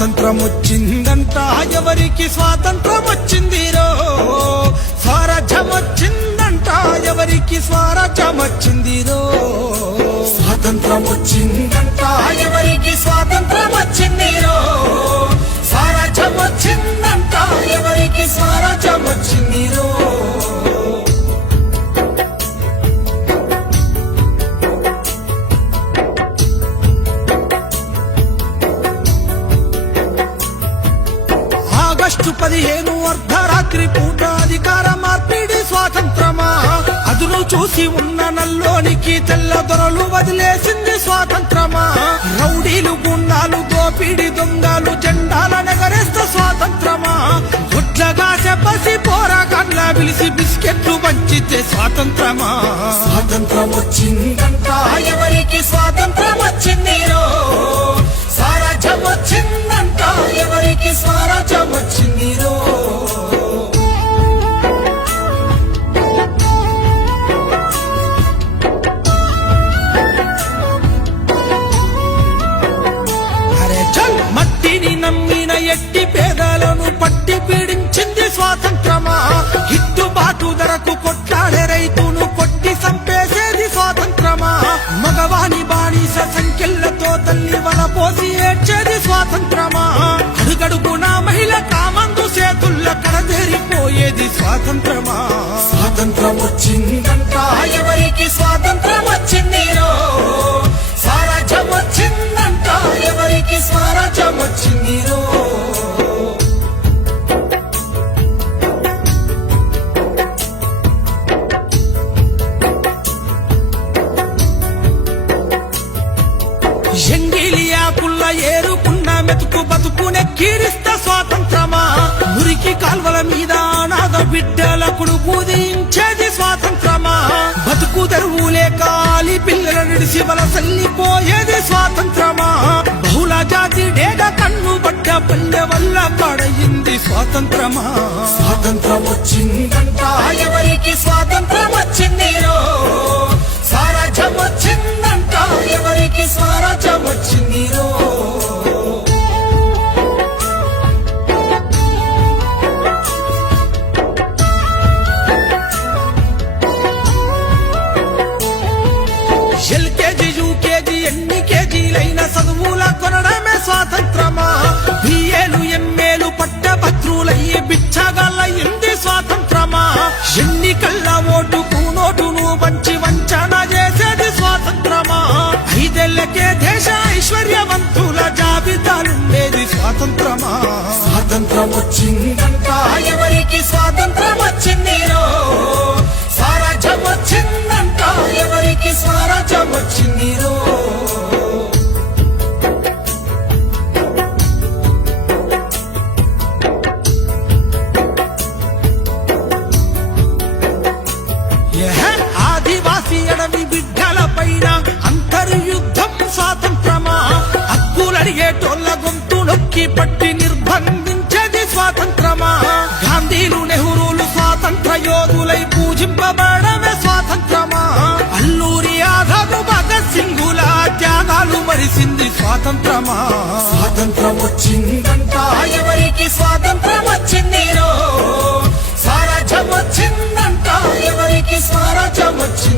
స్వాతంత్రం వచ్చిందంట ఎవరికి స్వాతంత్రం వచ్చిందిరో స్వరాజ్యం వచ్చిందంట ఎవరికి స్వరాజ్యం వచ్చిందిరో స్వాతంత్రం వచ్చిందంట ఎవరికి స్వాతంత్రం వచ్చిందిరో స్వరాజ్యం వచ్చిందంట ఎవరికి స్వరాజ్యం వచ్చిందిరో ఆగస్టు 15 అర్ధరాత్రి పూట అధికార మార్పిడి స్వాతంత్రమా అదును చూసి ఉన్న నల్లోనికి తెల్ల దొరలు వదిలేసింది స్వాతంత్రమా రౌడీలు గుండాలు దోపిడి దొంగలు జెండాల నగరేస్త స్వాతంత్రమా గుడ్లగా చెప్పసి పోరాగాన్లా పిలిచి బిస్కెట్లు పంచితే స్వాతంత్రమా స్వాతంత్రం వచ్చిందంట ఎవరికి స్వాతంత్రం వచ్చిందిరో స్వరాజ్యం వచ్చిందంట ఎవరికి స్వరాజ్యం వచ్చిందిరో అరే చల్ మట్టిని నమ్మిన ఎట్టి పేదలను పట్టి పీడించింది స్వాతంత్రమా గిట్టుబాటు ధరకు కొట్లాడే రైతును కొట్టి చంపేసేది స్వాతంత్రమా మగవాని బానిస సంఖ్యలతో తల్లి వల పోసి ఏడ్చేది స్వాతంత్రమా అడుగడుగున మహిళ కామందు చేతుల్ల కడదేరిపోయేది స్వాతంత్రమా స్వాతంత్రం వచ్చిందంట ఎవరికి స్వాతంత్రం వచ్చిందిరో స్వరాజ్యం వచ్చిందంట ఎవరికి స్వరాజ్యం వచ్చిందిరో ఎంగిలియాకుల్ల ఏరుకున్న మెతుకు బతుకునే కీరిస్త స్వాతంత్రమా మురికి కాల్వల మీద అనాథ బిడ్డలకుడు పూజించేది స్వాతంత్రమా బతుకు తెరువులే కాలి పిల్లల నిడిసి వలసల్లిపోయేది స్వాతంత్రమా బహుళ జాతి డేగ కన్ను పట్ట పల్లె వల్ల పడయింది స్వాతంత్రమా స్వాతంత్రం వచ్చిందంట ఎవరికి స్వాతంత్రం వచ్చిందిరో స్వరాజ్యం వచ్చిందంట ఎవరికి స్వరాజ్యం వచ్చిందిరో ఎల్కేజీ యూకేజీ ఎన్ని కేజీలైన చదువుల కొనడమే స్వాతంత్రమా బిఏలు ఎంఏలు పట్టభద్రులయ్యి బిచ్చగాళ్ళయింది స్వాతంత్రమా ఎన్నికల్ల ఓటుకు నోటును పంచి వంచన చేసేది స్వాతంత్రమా 5 ఏళ్లకే దేశ ఐశ్వర్యవంతుల జాబితాలుండేది స్వాతంత్రమా స్వాతంత్రం వచ్చిందంట ఎవరికి స్వాతంత్రం వచ్చిందిరో స్వరాజ్యం వచ్చిందంట ఎవరికి స్వరాజ్యం వచ్చిందిరో ఆదివాసీ అడవి బిడ్డల పైన అంతర్యుద్ధం స్వాతంత్రమా హక్కులడిగేటోళ్ళ గొంతు నొక్కి పట్టి నిర్బంధించేది స్వాతంత్రమా గాంధీలు నెహ్రూలు స్వాతంత్ర యోధులై పూజింపబడమే స్వాతంత్రమా అల్లూరి ఆజాదు భగత్ సింగుల త్యాగాలు మరిసింది స్వాతంత్రమా స్వాతంత్రం వచ్చిందంట ఎవరికి స్వాతంత్రం వచ్చిందిరో స్వరాజ్యం వచ్చిందంట ఎవరికి స్వరాజ్యం వచ్చింది